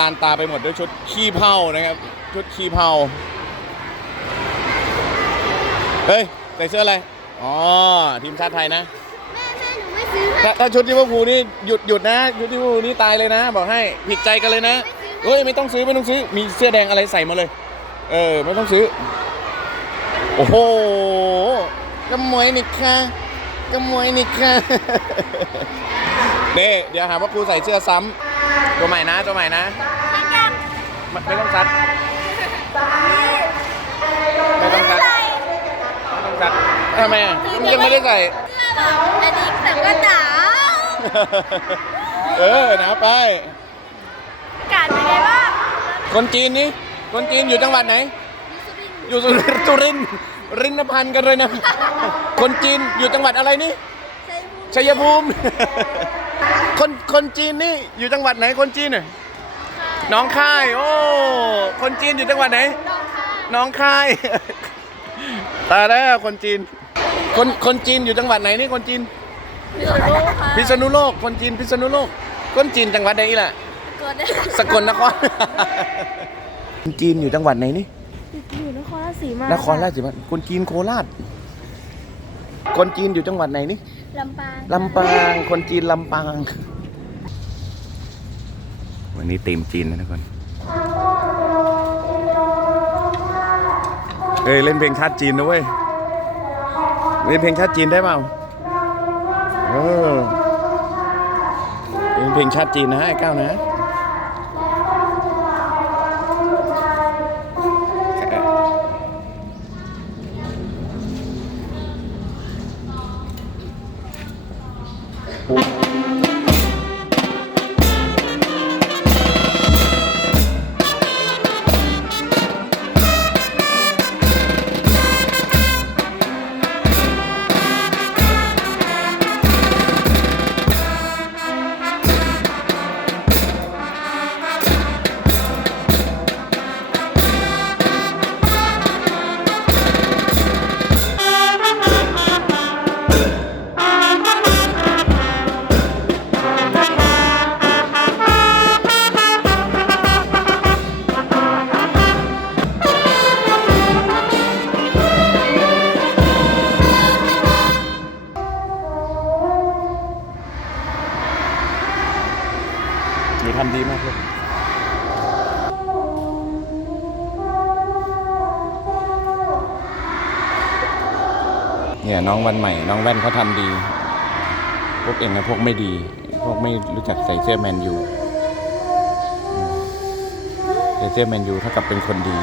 ลานตาไปหมดด้วยชุดขี้เผานะครับ ชุดขี้เผาเฮ้ยใส่เสื้ออะไร อ๋อ ทีมชาติไทยนะแม่แม่หนูไม่ซื้อให้ถ้าถ้าชุดที่พวกครูนี่หยุดหยุดนะ ชุดที่พวกครูนี่ตายเลยนะ บอกให้ผิดใจกันเลยนะเฮ้ยไม่ต้องซื้อไม่ต้องซื้อ มีเสื้อแดงอะไรใส่มาเลย เออ ไม่ต้องซื้อ โอ้โหกระมวยนี่ค่ะกระมวยนี่ค่ะเด้เดี๋ยวหาว่าครูใส่เสื้อซ้ำ ตัวใหม่นะตัวใหม่นะให้กันไม่ไม่ต้องซัดไม่ต้องซัดไม่ต้องซัดทำไมอะยังไม่ได้ใส่ เสื้อแบบอันนี้แต่ก็หนาวเออหนาวไป อากาศเป็นไงบ้างคนจีนนี่ คนจีนอยู่จังหวัดไหนอยู่สุรินทร์สุรินทร์รินพันธ์กันเลยนะ คนจีนอยู่จังหวัดอะไรนี่ใช่พูดชัยภูมิ คนคนจีนนี่อยู่จังหวัดไหนคนจีนน่ะหน้องคาย โอ้ คนจีนอยู่จังหวัดไหน น้องค่ะหน้องคาย ตายแล้วคนจีน คนคนจีนอยู่จังหวัดไหนนี่คนจีนพี่โลค่ะพิษณุโลก คนจีนพิษณุโลก คนจีนจังหวัดไหนล่ะกดได้สกลนคร คนจีนอยู่จังหวัดไหนนี่ อยู่นครราชสีมานครราชสีมาคนจีนโคราช คนจีนอยู่จังหวัดไหนนี่ ลำปางลำปาง คนจีนลำปาง วันนี้ตีมจีนนะทุกคนเอ้ย เล่นเพลงชาติจีนนะเว้ย เล่นเพลงชาติจีนได้เปล่าเออเล่นเพลงชาติจีนนะไอ้ก้าวนะ ห ทำดีมากเลยเนี่ยน้องวันใหม่ น้องแว่นเขาทำดี พวกเองนะพวกไม่ดี พวกไม่รู้จักใส่เสื้อแมนยูใส่เสื้อแมนยูเท่ากับเป็นคนดี